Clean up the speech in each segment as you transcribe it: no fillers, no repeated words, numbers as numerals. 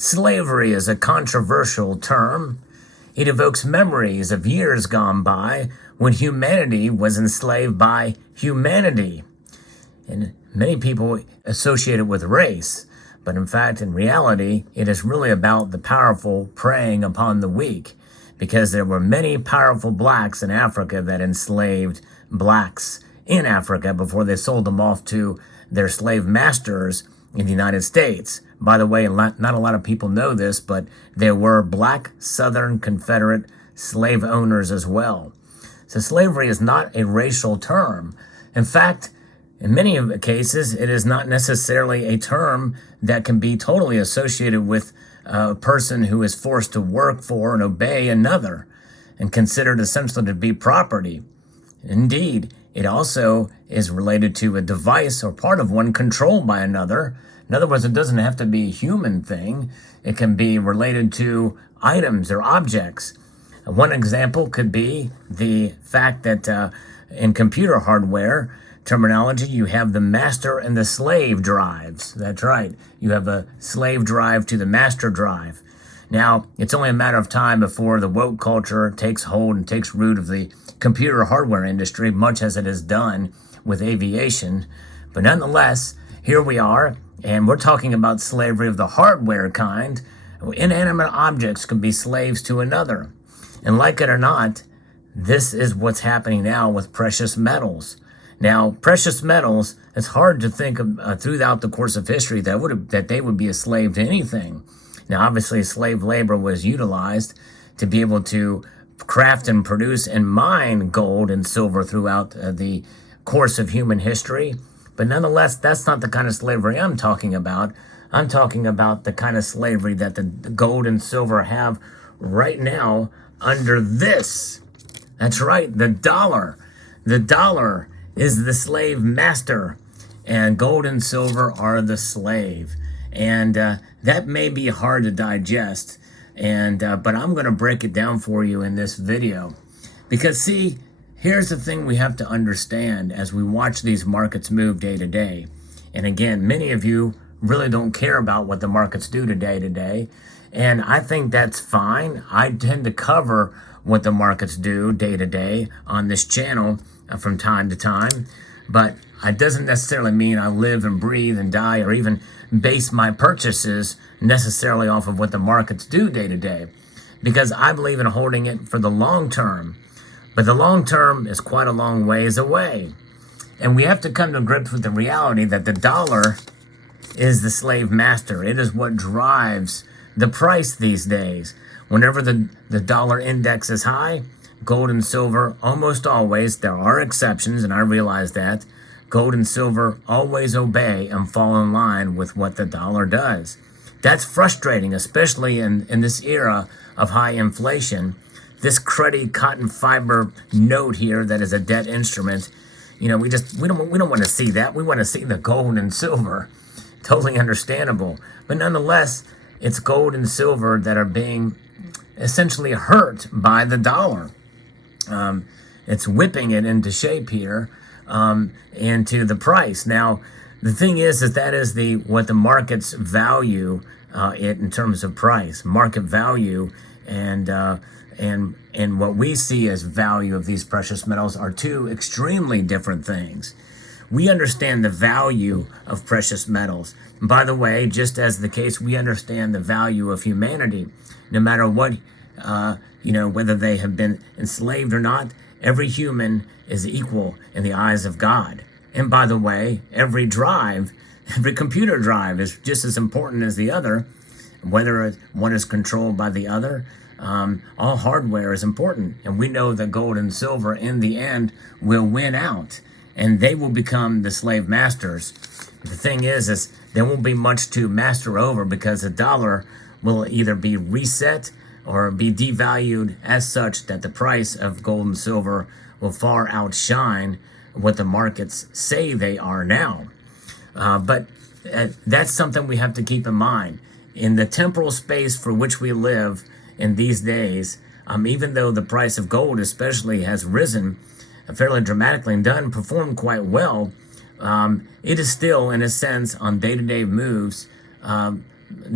Slavery is a controversial term. It evokes memories of years gone by when humanity was enslaved by humanity. And many people associate it with race, but in fact, in reality, it is really about the powerful preying upon the weak, because there were many powerful blacks in Africa that enslaved blacks in Africa before they sold them off to their slave masters in the United States. By the way, not a lot of people know this, but there were black Southern Confederate slave owners as well. So slavery is not a racial term. In fact, in many cases, it is not necessarily a term that can be totally associated with a person who is forced to work for and obey another and considered essentially to be property. Indeed, it also is related to a device or part of one controlled by another. In other words, it doesn't have to be a human thing. It can be related to items or objects. One example could be the fact that in computer hardware terminology, you have the master and the slave drives. That's right. You have a slave drive to the master drive. Now, it's only a matter of time before the woke culture takes hold and takes root of the computer hardware industry, much as it has done with aviation. But nonetheless, here we are, and we're talking about slavery of the hardware kind. Inanimate objects can be slaves to another. And like it or not, this is what's happening now with precious metals. Now, precious metals, it's hard to think of throughout the course of history that they would be a slave to anything. Now, obviously, slave labor was utilized to be able to craft and produce and mine gold and silver throughout the course of human history. But nonetheless, that's not the kind of slavery I'm talking about. I'm talking about the kind of slavery that the gold and silver have right now under this. That's right, the dollar. The dollar is the slave master, and gold and silver are the slave. And that may be hard to digest, but I'm going to break it down for you in this video. Because see, here's the thing we have to understand as we watch these markets move day to day. And again, many of you really don't care about what the markets do today. And I think that's fine. I tend to cover what the markets do day to day on this channel from time to time. But it doesn't necessarily mean I live and breathe and die or even base my purchases necessarily off of what the markets do day to day. Because I believe in holding it for the long term. But the long term is quite a long ways away. And we have to come to grips with the reality that the dollar is the slave master. It is what drives the price these days. Whenever the dollar index is high, gold and silver almost always, there are exceptions, and I realize that, gold and silver always obey and fall in line with what the dollar does. That's frustrating, especially in this era of high inflation. This cruddy cotton fiber note here that is a debt instrument, we don't want to see that. We want to see the gold and silver. Totally understandable. But nonetheless, it's gold and silver that are being essentially hurt by the dollar. It's whipping it into shape here, into the price. Now, the thing is that is what the markets value it in terms of price, market value, and what we see as value of these precious metals are two extremely different things. We understand the value of precious metals. And by the way, just as the case, we understand the value of humanity. No matter what, whether they have been enslaved or not, every human is equal in the eyes of God. And by the way, every computer drive is just as important as the other, whether one is controlled by the other. All hardware is important. And we know that gold and silver in the end will win out. And they will become the slave masters. The thing is there won't be much to master over because the dollar will either be reset or be devalued as such that the price of gold and silver will far outshine what the markets say they are now. But that's something we have to keep in mind. In the temporal space for which we live in these days, Even though the price of gold especially has risen fairly dramatically and performed quite well, it is still, in a sense, on day-to-day moves,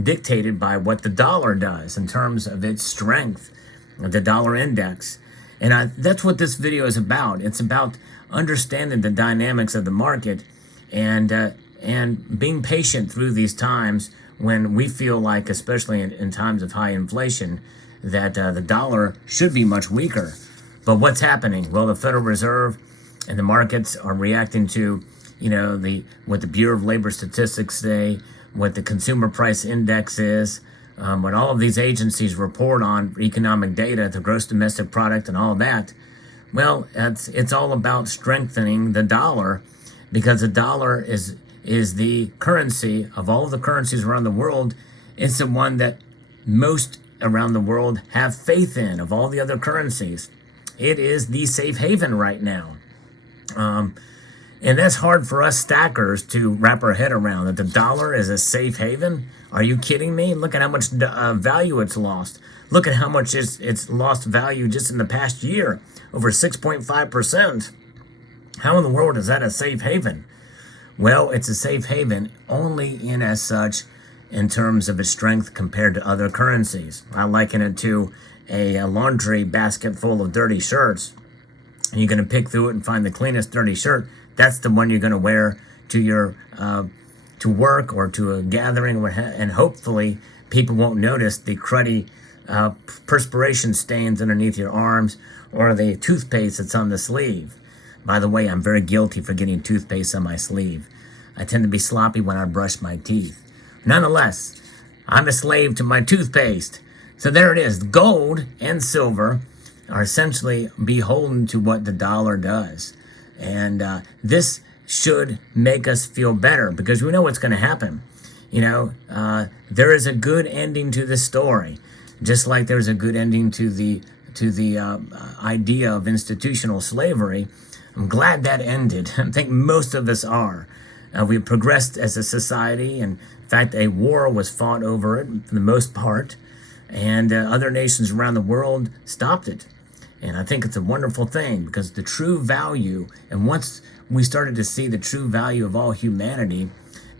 dictated by what the dollar does in terms of its strength, the dollar index. And that's what this video is about. It's about understanding the dynamics of the market and being patient through these times when we feel like, especially in times of high inflation, that the dollar should be much weaker. But what's happening? Well, the Federal Reserve and the markets are reacting to, what the Bureau of Labor Statistics say, what the consumer price index is, what all of these agencies report on economic data, the gross domestic product and all that. Well, it's all about strengthening the dollar, because the dollar is the currency of all of the currencies around the world. It's the one that most around the world have faith in of all the other currencies. It is the safe haven right now. And that's hard for us stackers to wrap our head around, that the dollar is a safe haven. Are you kidding me? Look at how much value it's lost. Look at how much it's lost value just in the past year, over 6.5%. How in the world is that a safe haven? Well, it's a safe haven only in as such in terms of its strength compared to other currencies. I liken it to a laundry basket full of dirty shirts. And you're going to pick through it and find the cleanest dirty shirt. That's the one you're going to wear to your to work or to a gathering, and hopefully people won't notice the cruddy perspiration stains underneath your arms or the toothpaste that's on the sleeve. By the way, I'm very guilty for getting toothpaste on my sleeve. I tend to be sloppy when I brush my teeth. Nonetheless, I'm a slave to my toothpaste. So there it is. Gold and silver are essentially beholden to what the dollar does. And this should make us feel better, because we know what's going to happen. There is a good ending to this story, just like there's a good ending to the idea of institutional slavery. I'm glad that ended. I think most of us are. We've progressed as a society, and in fact, a war was fought over it for the most part, and other nations around the world stopped it. And I think it's a wonderful thing, because the true value, and once we started to see the true value of all humanity,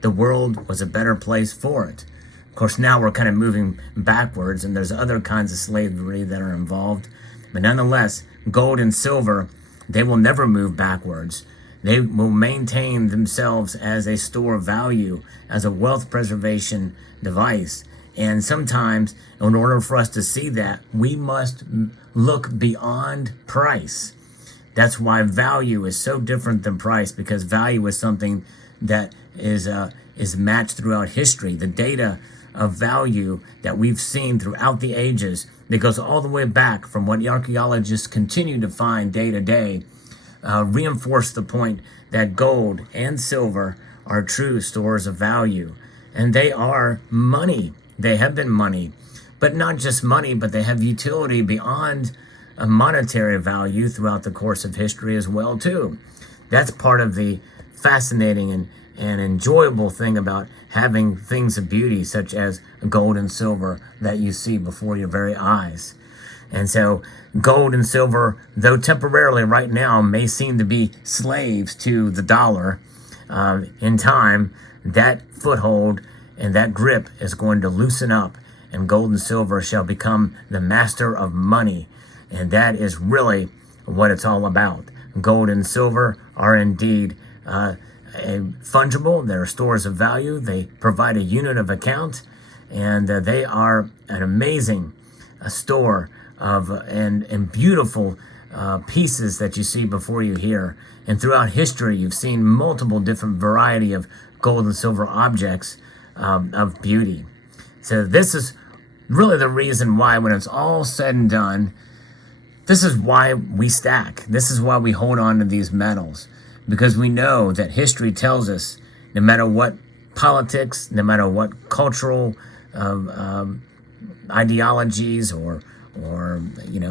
the world was a better place for it. Of course, now we're kind of moving backwards, and there's other kinds of slavery that are involved. But nonetheless, gold and silver, they will never move backwards. They will maintain themselves as a store of value, as a wealth preservation device. And sometimes, in order for us to see that, we must look beyond price. That's why value is so different than price, because value is something that is matched throughout history. The data of value that we've seen throughout the ages, that goes all the way back from what archaeologists continue to find day to day, reinforce the point that gold and silver are true stores of value. And they are money. They have been money. But not just money, but they have utility beyond a monetary value throughout the course of history as well, too. That's part of the fascinating and enjoyable thing about having things of beauty, such as gold and silver, that you see before your very eyes. And so gold and silver, though temporarily right now may seem to be slaves to the dollar, in time, that foothold and that grip is going to loosen up, and gold and silver shall become the master of money. And that is really what it's all about. Gold and silver are indeed fungible. They're stores of value. They provide a unit of account, and they are an amazing store of and beautiful pieces that you see before you here. And throughout history, you've seen multiple different variety of gold and silver objects of beauty. So this is really the reason why, when it's all said and done, this is why we stack. This is why we hold on to these metals, because we know that history tells us, no matter what politics, no matter what cultural ideologies or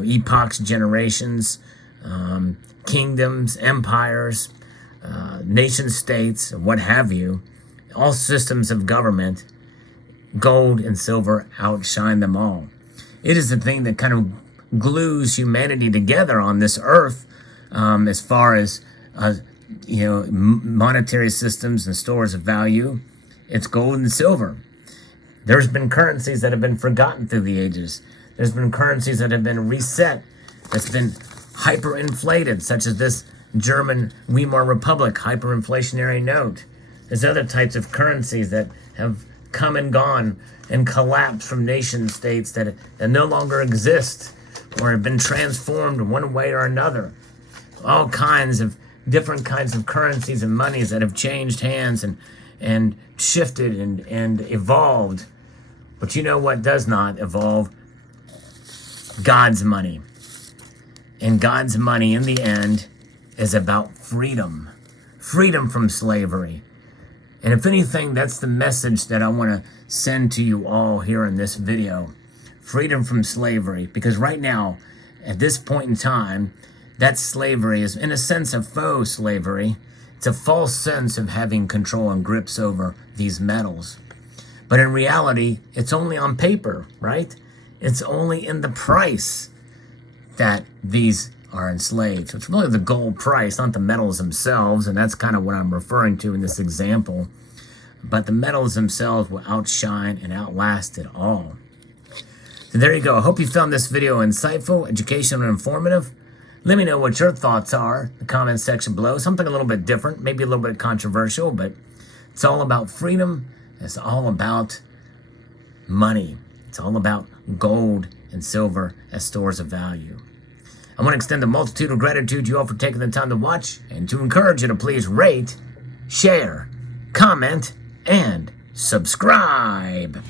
epochs, generations, kingdoms, empires, nation states, what have you, all systems of government, gold and silver outshine them all. It is the thing that kind of glues humanity together on this earth, as far as monetary systems and stores of value, it's gold and silver. There's been currencies that have been forgotten through the ages. There's been currencies that have been reset, that's been hyperinflated, such as this German Weimar Republic hyperinflationary note. There's other types of currencies that have come and gone and collapsed from nation states that no longer exist or have been transformed one way or another. All kinds of different kinds of currencies and monies that have changed hands and shifted and evolved. But you know what does not evolve? God's money. And God's money, in the end, is about freedom. Freedom from slavery. And if anything, that's the message that I want to send to you all here in this video. Freedom from slavery. Because right now, at this point in time, that slavery is, in a sense, a faux slavery. It's a false sense of having control and grips over these metals. But in reality, it's only on paper, right? It's only in the price that these are enslaved. So it's really the gold price, not the metals themselves, and that's kind of what I'm referring to in this example. But the metals themselves will outshine and outlast it all. So there you go. I hope you found this video insightful, educational, and informative. Let me know what your thoughts are in the comment section below. Something a little bit different, maybe a little bit controversial, but it's all about freedom. It's all about money. It's all about gold and silver as stores of value. I want to extend a multitude of gratitude to you all for taking the time to watch and to encourage you to please rate, share, comment, and subscribe.